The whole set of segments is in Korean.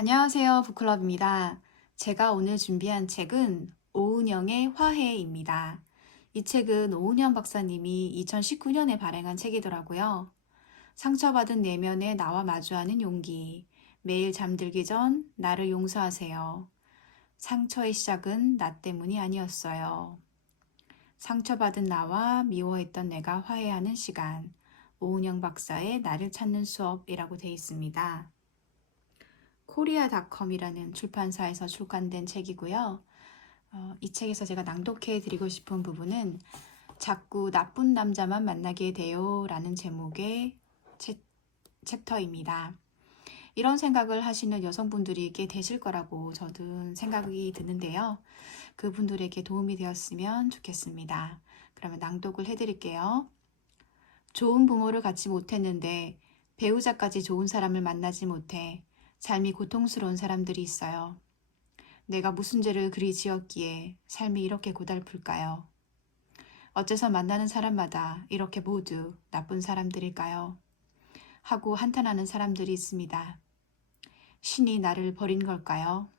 안녕하세요. 북클럽입니다. 제가 오늘 준비한 책은 오은영의 화해입니다. 이 책은 오은영 박사님이 2019년에 발행한 책이더라고요. 상처받은 내면에 나와 마주하는 용기, 매일 잠들기 전 나를 용서하세요. 상처의 시작은 나 때문이 아니었어요. 상처받은 나와 미워했던 내가 화해하는 시간, 오은영 박사의 나를 찾는 수업이라고 되어 있습니다. 코리아닷컴이라는 출판사에서 출간된 책이고요. 이 책에서 제가 낭독해 드리고 싶은 부분은 자꾸 나쁜 남자만 만나게 돼요 라는 제목의 챕터입니다. 이런 생각을 하시는 여성분들이 꽤 되실 거라고 저도 생각이 드는데요. 그분들에게 도움이 되었으면 좋겠습니다. 그러면 낭독을 해드릴게요. 좋은 부모를 갖지 못했는데 배우자까지 좋은 사람을 만나지 못해 삶이 고통스러운 사람들이 있어요. 내가 무슨 죄를 그리 지었기에 삶이 이렇게 고달플까요? 어째서 만나는 사람마다 이렇게 모두 나쁜 사람들일까요? 하고 한탄하는 사람들이 있습니다. 신이 나를 버린 걸까요?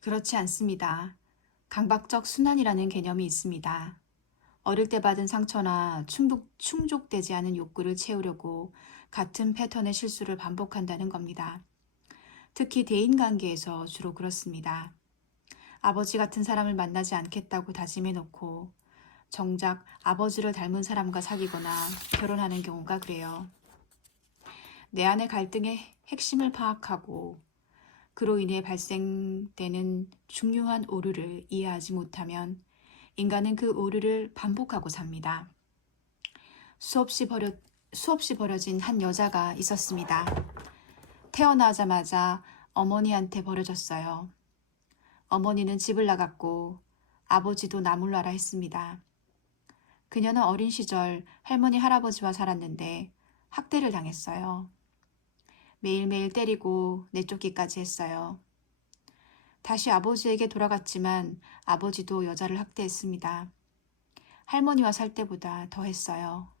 그렇지 않습니다. 강박적 순환이라는 개념이 있습니다. 어릴 때 받은 상처나 충족되지 않은 욕구를 채우려고 같은 패턴의 실수를 반복한다는 겁니다. 특히 대인관계에서 주로 그렇습니다. 아버지 같은 사람을 만나지 않겠다고 다짐해놓고 정작 아버지를 닮은 사람과 사귀거나 결혼하는 경우가 그래요. 내 안의 갈등의 핵심을 파악하고 그로 인해 발생되는 중요한 오류를 이해하지 못하면 인간은 그 오류를 반복하고 삽니다. 수없이 버려진 한 여자가 있었습니다. 태어나자마자 어머니한테 버려졌어요. 어머니는 집을 나갔고 아버지도 나몰라라 했습니다. 그녀는 어린 시절 할머니 할아버지와 살았는데 학대를 당했어요. 매일매일 때리고 내쫓기까지 했어요. 다시 아버지에게 돌아갔지만 아버지도 여자를 학대했습니다. 할머니와 살 때보다 더 했어요.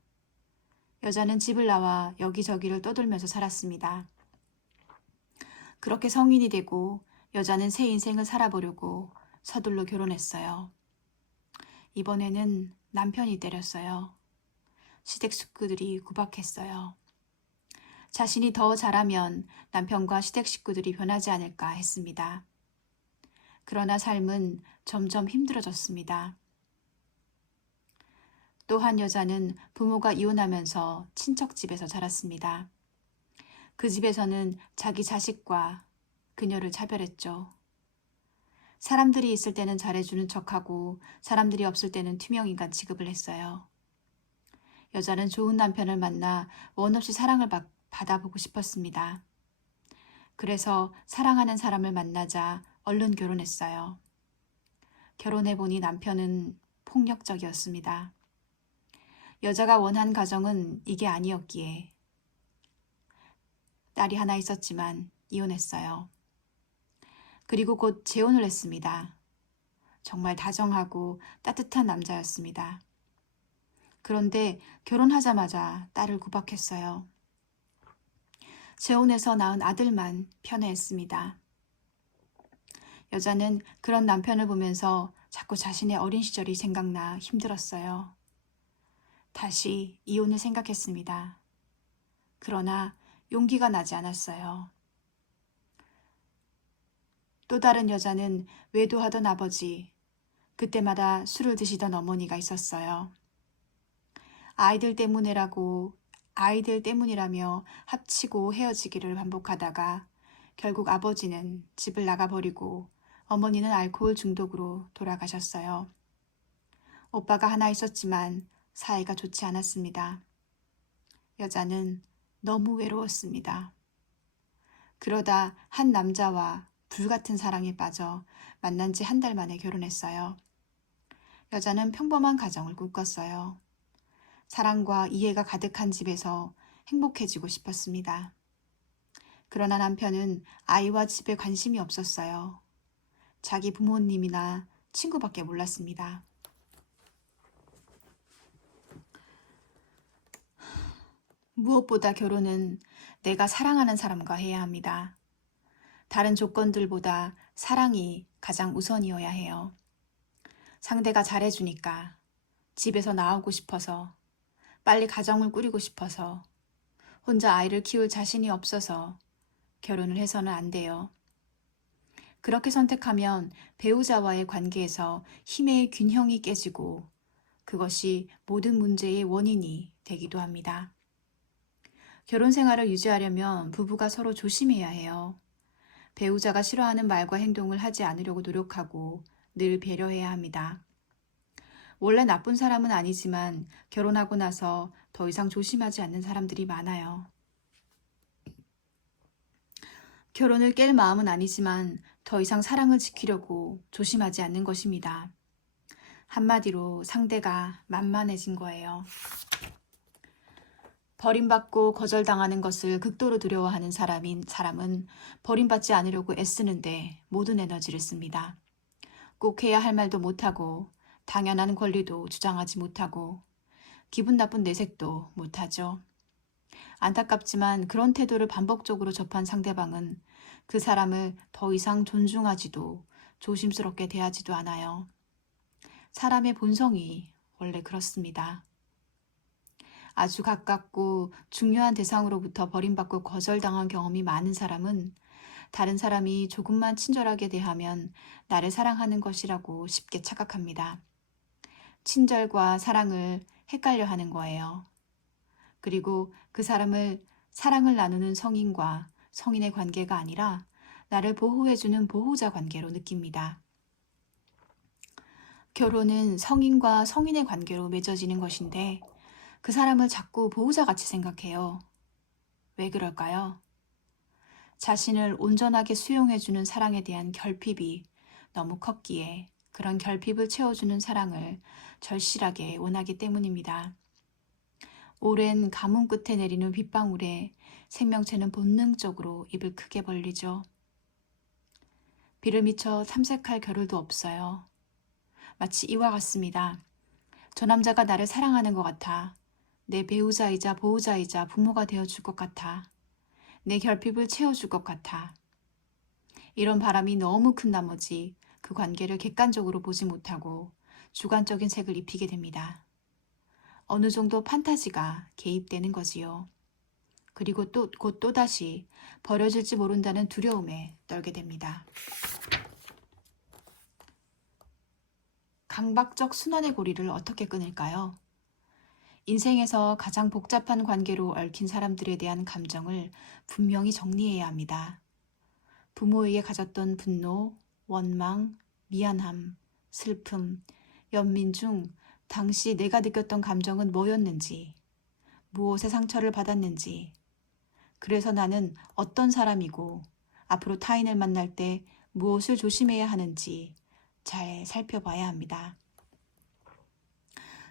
여자는 집을 나와 여기저기를 떠돌면서 살았습니다. 그렇게 성인이 되고 여자는 새 인생을 살아보려고 서둘러 결혼했어요. 이번에는 남편이 때렸어요. 시댁 식구들이 구박했어요. 자신이 더 잘하면 남편과 시댁 식구들이 변하지 않을까 했습니다. 그러나 삶은 점점 힘들어졌습니다. 또 한 여자는 부모가 이혼하면서 친척 집에서 자랐습니다. 그 집에서는 자기 자식과 그녀를 차별했죠. 사람들이 있을 때는 잘해주는 척하고 사람들이 없을 때는 투명인간 취급을 했어요. 여자는 좋은 남편을 만나 원 없이 사랑을 받아보고 싶었습니다. 그래서 사랑하는 사람을 만나자 얼른 결혼했어요. 결혼해보니 남편은 폭력적이었습니다. 여자가 원한 가정은 이게 아니었기에 딸이 하나 있었지만 이혼했어요. 그리고 곧 재혼을 했습니다. 정말 다정하고 따뜻한 남자였습니다. 그런데 결혼하자마자 딸을 구박했어요. 재혼해서 낳은 아들만 편애했습니다. 여자는 그런 남편을 보면서 자꾸 자신의 어린 시절이 생각나 힘들었어요. 다시 이혼을 생각했습니다. 그러나 용기가 나지 않았어요. 또 다른 여자는 외도하던 아버지, 그때마다 술을 드시던 어머니가 있었어요. 아이들 때문이라며 합치고 헤어지기를 반복하다가 결국 아버지는 집을 나가버리고 어머니는 알코올 중독으로 돌아가셨어요. 오빠가 하나 있었지만 사이가 좋지 않았습니다. 여자는 너무 외로웠습니다. 그러다 한 남자와 불같은 사랑에 빠져 만난 지 한 달 만에 결혼했어요. 여자는 평범한 가정을 꿈꿨어요. 사랑과 이해가 가득한 집에서 행복해지고 싶었습니다. 그러나 남편은 아이와 집에 관심이 없었어요. 자기 부모님이나 친구밖에 몰랐습니다. 무엇보다 결혼은 내가 사랑하는 사람과 해야 합니다. 다른 조건들보다 사랑이 가장 우선이어야 해요. 상대가 잘해주니까, 집에서 나오고 싶어서, 빨리 가정을 꾸리고 싶어서, 혼자 아이를 키울 자신이 없어서 결혼을 해서는 안 돼요. 그렇게 선택하면 배우자와의 관계에서 힘의 균형이 깨지고 그것이 모든 문제의 원인이 되기도 합니다. 결혼 생활을 유지하려면 부부가 서로 조심해야 해요. 배우자가 싫어하는 말과 행동을 하지 않으려고 노력하고 늘 배려해야 합니다. 원래 나쁜 사람은 아니지만 결혼하고 나서 더 이상 조심하지 않는 사람들이 많아요. 결혼을 깰 마음은 아니지만 더 이상 사랑을 지키려고 조심하지 않는 것입니다. 한마디로 상대가 만만해진 거예요. 버림받고 거절당하는 것을 극도로 두려워하는 사람은 버림받지 않으려고 애쓰는데 모든 에너지를 씁니다. 꼭 해야 할 말도 못하고 당연한 권리도 주장하지 못하고 기분 나쁜 내색도 못하죠. 안타깝지만 그런 태도를 반복적으로 접한 상대방은 그 사람을 더 이상 존중하지도 조심스럽게 대하지도 않아요. 사람의 본성이 원래 그렇습니다. 아주 가깝고 중요한 대상으로부터 버림받고 거절당한 경험이 많은 사람은 다른 사람이 조금만 친절하게 대하면 나를 사랑하는 것이라고 쉽게 착각합니다. 친절과 사랑을 헷갈려 하는 거예요. 그리고 그 사람을 사랑을 나누는 성인과 성인의 관계가 아니라 나를 보호해주는 보호자 관계로 느낍니다. 결혼은 성인과 성인의 관계로 맺어지는 것인데 그 사람을 자꾸 보호자같이 생각해요. 왜 그럴까요? 자신을 온전하게 수용해주는 사랑에 대한 결핍이 너무 컸기에 그런 결핍을 채워주는 사랑을 절실하게 원하기 때문입니다. 오랜 가뭄 끝에 내리는 빗방울에 생명체는 본능적으로 입을 크게 벌리죠. 비를 미쳐 탐색할 겨를도 없어요. 마치 이와 같습니다. 저 남자가 나를 사랑하는 것 같아. 내 배우자이자 보호자이자 부모가 되어줄 것 같아. 내 결핍을 채워줄 것 같아. 이런 바람이 너무 큰 나머지 그 관계를 객관적으로 보지 못하고 주관적인 색을 입히게 됩니다. 어느 정도 판타지가 개입되는 거지요. 그리고 곧 또다시 버려질지 모른다는 두려움에 떨게 됩니다. 강박적 순환의 고리를 어떻게 끊을까요? 인생에서 가장 복잡한 관계로 얽힌 사람들에 대한 감정을 분명히 정리해야 합니다. 부모에게 가졌던 분노, 원망, 미안함, 슬픔, 연민 중 당시 내가 느꼈던 감정은 뭐였는지, 무엇의 상처를 받았는지, 그래서 나는 어떤 사람이고 앞으로 타인을 만날 때 무엇을 조심해야 하는지 잘 살펴봐야 합니다.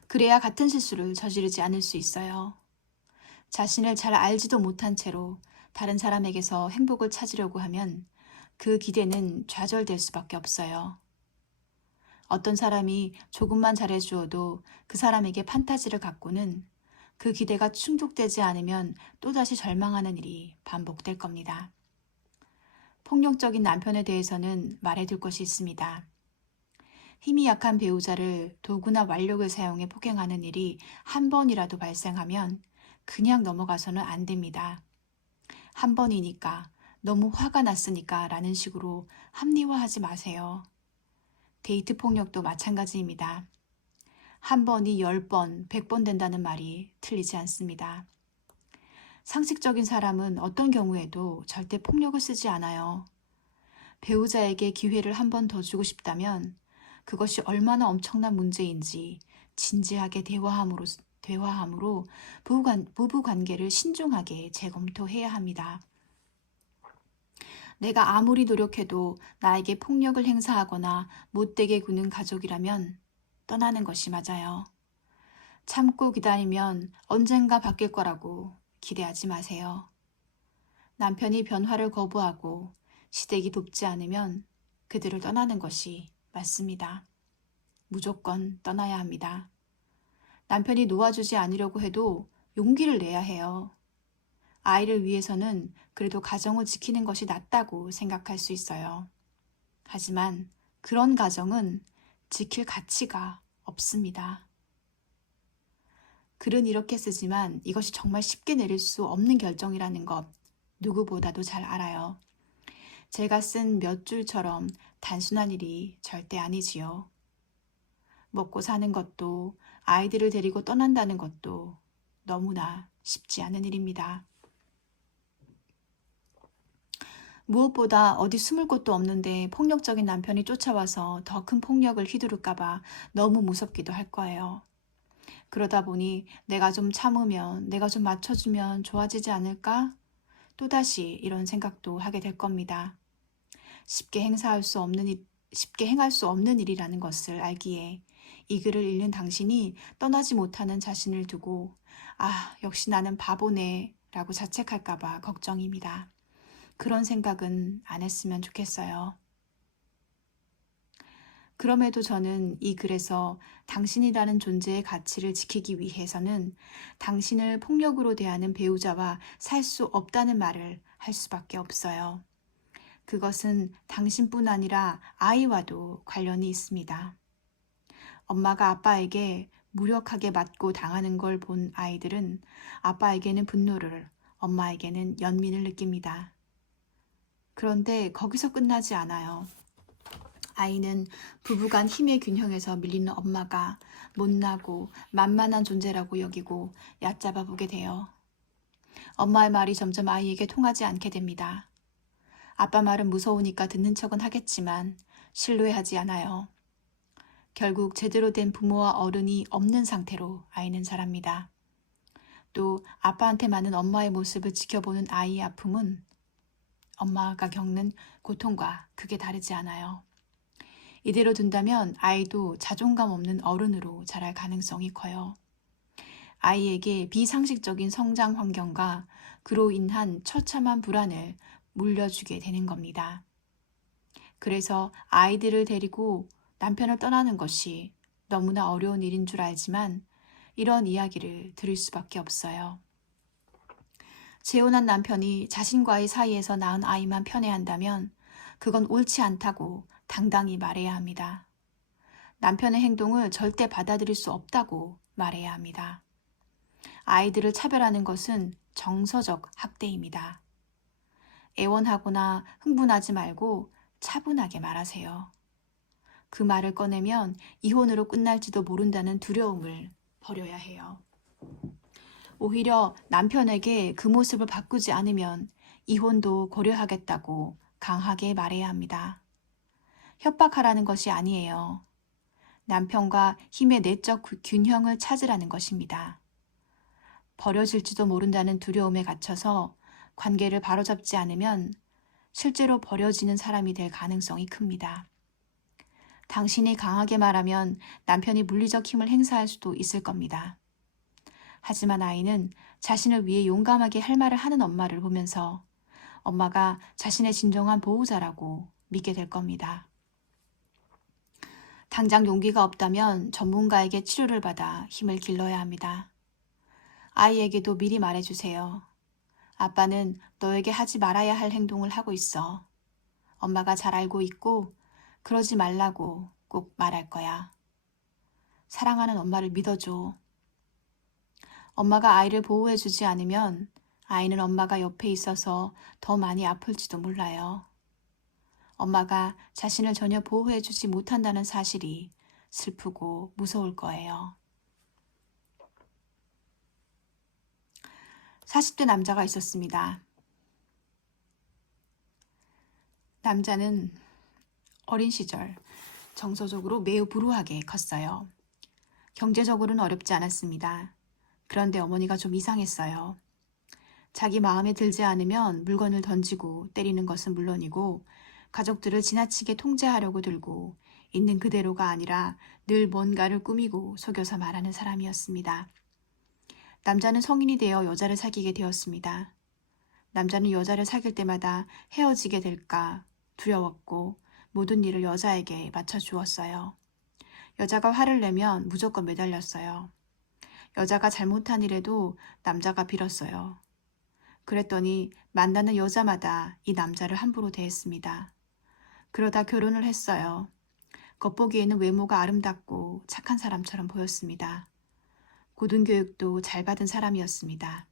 그래야 같은 실수를 저지르지 않을 수 있어요. 자신을 잘 알지도 못한 채로 다른 사람에게서 행복을 찾으려고 하면 그 기대는 좌절될 수밖에 없어요. 어떤 사람이 조금만 잘해주어도 그 사람에게 판타지를 갖고는 그 기대가 충족되지 않으면 또다시 절망하는 일이 반복될 겁니다. 폭력적인 남편에 대해서는 말해둘 것이 있습니다. 힘이 약한 배우자를 도구나 완력을 사용해 폭행하는 일이 한 번이라도 발생하면 그냥 넘어가서는 안 됩니다. 한 번이니까, 너무 화가 났으니까 라는 식으로 합리화하지 마세요. 데이트 폭력도 마찬가지입니다. 한 번이 10번, 100번 된다는 말이 틀리지 않습니다. 상식적인 사람은 어떤 경우에도 절대 폭력을 쓰지 않아요. 배우자에게 기회를 한 번 더 주고 싶다면 그것이 얼마나 엄청난 문제인지 진지하게 대화함으로 부부 관계를 신중하게 재검토해야 합니다. 내가 아무리 노력해도 나에게 폭력을 행사하거나 못되게 구는 가족이라면 떠나는 것이 맞아요. 참고 기다리면 언젠가 바뀔 거라고 기대하지 마세요. 남편이 변화를 거부하고 시댁이 돕지 않으면 그들을 떠나는 것이 맞습니다. 무조건 떠나야 합니다. 남편이 놓아주지 않으려고 해도 용기를 내야 해요. 아이를 위해서는 그래도 가정을 지키는 것이 낫다고 생각할 수 있어요. 하지만 그런 가정은 지킬 가치가 없습니다. 글은 이렇게 쓰지만 이것이 정말 쉽게 내릴 수 없는 결정이라는 것 누구보다도 잘 알아요. 제가 쓴 몇 줄처럼 단순한 일이 절대 아니지요. 먹고 사는 것도 아이들을 데리고 떠난다는 것도 너무나 쉽지 않은 일입니다. 무엇보다 어디 숨을 곳도 없는데 폭력적인 남편이 쫓아와서 더 큰 폭력을 휘두를까봐 너무 무섭기도 할 거예요. 그러다 보니 내가 좀 참으면, 내가 좀 맞춰주면 좋아지지 않을까? 또다시 이런 생각도 하게 될 겁니다. 쉽게 행할 수 없는 일이라는 것을 알기에 이 글을 읽는 당신이 떠나지 못하는 자신을 두고 역시 나는 바보네 라고 자책할까봐 걱정입니다. 그런 생각은 안 했으면 좋겠어요. 그럼에도 저는 이 글에서 당신이라는 존재의 가치를 지키기 위해서는 당신을 폭력으로 대하는 배우자와 살 수 없다는 말을 할 수밖에 없어요. 그것은 당신뿐 아니라 아이와도 관련이 있습니다. 엄마가 아빠에게 무력하게 맞고 당하는 걸 본 아이들은 아빠에게는 분노를, 엄마에게는 연민을 느낍니다. 그런데 거기서 끝나지 않아요. 아이는 부부간 힘의 균형에서 밀리는 엄마가 못나고 만만한 존재라고 여기고 얕잡아 보게 돼요. 엄마의 말이 점점 아이에게 통하지 않게 됩니다. 아빠 말은 무서우니까 듣는 척은 하겠지만 신뢰하지 않아요. 결국 제대로 된 부모와 어른이 없는 상태로 아이는 자랍니다. 또 아빠한테 많은 엄마의 모습을 지켜보는 아이의 아픔은 엄마가 겪는 고통과 크게 다르지 않아요. 이대로 둔다면 아이도 자존감 없는 어른으로 자랄 가능성이 커요. 아이에게 비상식적인 성장 환경과 그로 인한 처참한 불안을 물려주게 되는 겁니다. 그래서 아이들을 데리고 남편을 떠나는 것이 너무나 어려운 일인 줄 알지만 이런 이야기를 들을 수밖에 없어요. 재혼한 남편이 자신과의 사이에서 낳은 아이만 편애한다면 그건 옳지 않다고 당당히 말해야 합니다. 남편의 행동을 절대 받아들일 수 없다고 말해야 합니다. 아이들을 차별하는 것은 정서적 학대입니다. 애원하거나 흥분하지 말고 차분하게 말하세요. 그 말을 꺼내면 이혼으로 끝날지도 모른다는 두려움을 버려야 해요. 오히려 남편에게 그 모습을 바꾸지 않으면 이혼도 고려하겠다고 강하게 말해야 합니다. 협박하라는 것이 아니에요. 남편과 힘의 내적 균형을 찾으라는 것입니다. 버려질지도 모른다는 두려움에 갇혀서 관계를 바로잡지 않으면 실제로 버려지는 사람이 될 가능성이 큽니다. 당신이 강하게 말하면 남편이 물리적 힘을 행사할 수도 있을 겁니다. 하지만 아이는 자신을 위해 용감하게 할 말을 하는 엄마를 보면서 엄마가 자신의 진정한 보호자라고 믿게 될 겁니다. 당장 용기가 없다면 전문가에게 치료를 받아 힘을 길러야 합니다. 아이에게도 미리 말해주세요. 아빠는 너에게 하지 말아야 할 행동을 하고 있어. 엄마가 잘 알고 있고 그러지 말라고 꼭 말할 거야. 사랑하는 엄마를 믿어줘. 엄마가 아이를 보호해주지 않으면 아이는 엄마가 옆에 있어서 더 많이 아플지도 몰라요. 엄마가 자신을 전혀 보호해주지 못한다는 사실이 슬프고 무서울 거예요. 40대 남자가 있었습니다. 남자는 어린 시절 정서적으로 매우 불우하게 컸어요. 경제적으로는 어렵지 않았습니다. 그런데 어머니가 좀 이상했어요. 자기 마음에 들지 않으면 물건을 던지고 때리는 것은 물론이고 가족들을 지나치게 통제하려고 들고 있는 그대로가 아니라 늘 뭔가를 꾸미고 속여서 말하는 사람이었습니다. 남자는 성인이 되어 여자를 사귀게 되었습니다. 남자는 여자를 사귈 때마다 헤어지게 될까 두려웠고 모든 일을 여자에게 맞춰주었어요. 여자가 화를 내면 무조건 매달렸어요. 여자가 잘못한 일에도 남자가 빌었어요. 그랬더니 만나는 여자마다 이 남자를 함부로 대했습니다. 그러다 결혼을 했어요. 겉보기에는 외모가 아름답고 착한 사람처럼 보였습니다. 고등교육도 잘 받은 사람이었습니다.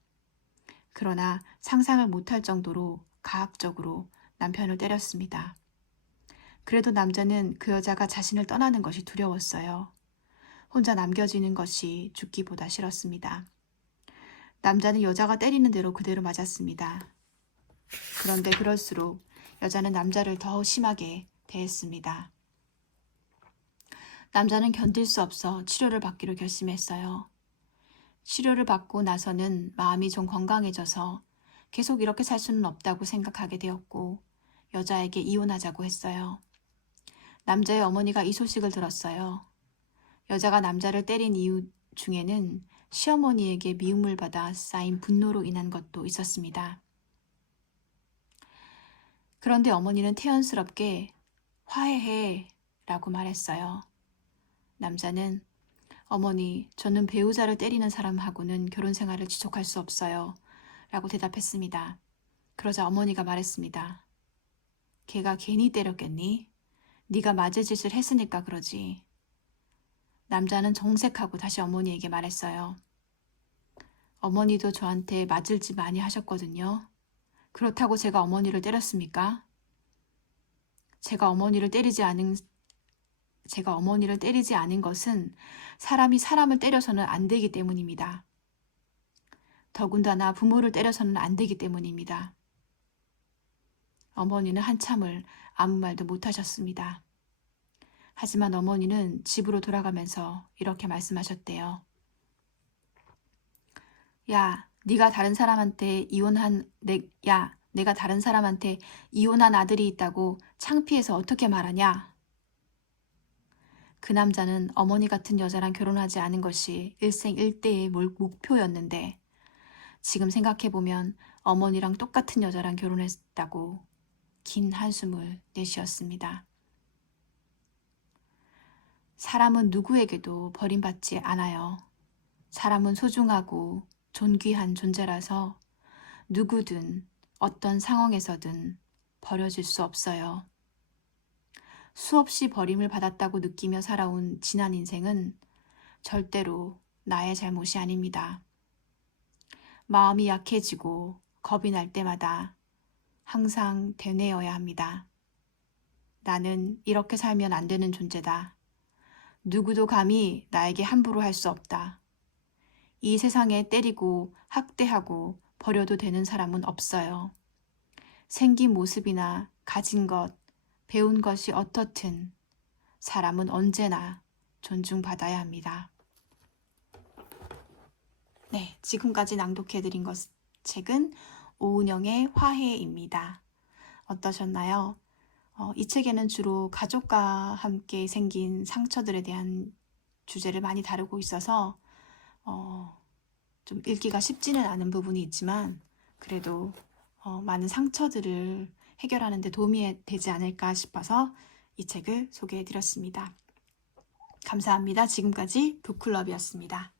그러나 상상을 못할 정도로 가학적으로 남편을 때렸습니다. 그래도 남자는 그 여자가 자신을 떠나는 것이 두려웠어요. 혼자 남겨지는 것이 죽기보다 싫었습니다. 남자는 여자가 때리는 대로 그대로 맞았습니다. 그런데 그럴수록 여자는 남자를 더 심하게 대했습니다. 남자는 견딜 수 없어 치료를 받기로 결심했어요. 치료를 받고 나서는 마음이 좀 건강해져서 계속 이렇게 살 수는 없다고 생각하게 되었고 여자에게 이혼하자고 했어요. 남자의 어머니가 이 소식을 들었어요. 여자가 남자를 때린 이유 중에는 시어머니에게 미움을 받아 쌓인 분노로 인한 것도 있었습니다. 그런데 어머니는 태연스럽게 화해해 라고 말했어요. 남자는 어머니, 저는 배우자를 때리는 사람하고는 결혼 생활을 지속할 수 없어요 라고 대답했습니다. 그러자 어머니가 말했습니다. 걔가 괜히 때렸겠니? 네가 맞을 짓을 했으니까 그러지. 남자는 정색하고 다시 어머니에게 말했어요. 어머니도 저한테 맞을 짓 많이 하셨거든요. 그렇다고 제가 어머니를 때렸습니까? 제가 어머니를 때리지 않은 것은 사람이 사람을 때려서는 안 되기 때문입니다. 더군다나 부모를 때려서는 안 되기 때문입니다. 어머니는 한참을 아무 말도 못하셨습니다. 하지만 어머니는 집으로 돌아가면서 이렇게 말씀하셨대요. 내가 다른 사람한테 이혼한 아들이 있다고 창피해서 어떻게 말하냐? 그 남자는 어머니 같은 여자랑 결혼하지 않은 것이 일생일대의 목표였는데 지금 생각해보면 어머니랑 똑같은 여자랑 결혼했다고 긴 한숨을 내쉬었습니다. 사람은 누구에게도 버림받지 않아요. 사람은 소중하고 존귀한 존재라서 누구든 어떤 상황에서든 버려질 수 없어요. 수없이 버림을 받았다고 느끼며 살아온 지난 인생은 절대로 나의 잘못이 아닙니다. 마음이 약해지고 겁이 날 때마다 항상 되뇌어야 합니다. 나는 이렇게 살면 안 되는 존재다. 누구도 감히 나에게 함부로 할 수 없다. 이 세상에 때리고 학대하고 버려도 되는 사람은 없어요. 생긴 모습이나 가진 것, 배운 것이 어떻든 사람은 언제나 존중받아야 합니다. 네, 지금까지 낭독해드린 책은 오은영의 화해입니다. 어떠셨나요? 이 책에는 주로 가족과 함께 생긴 상처들에 대한 주제를 많이 다루고 있어서 좀 읽기가 쉽지는 않은 부분이 있지만 그래도 많은 상처들을 해결하는 데 도움이 되지 않을까 싶어서 이 책을 소개해드렸습니다. 감사합니다. 지금까지 북클럽이었습니다.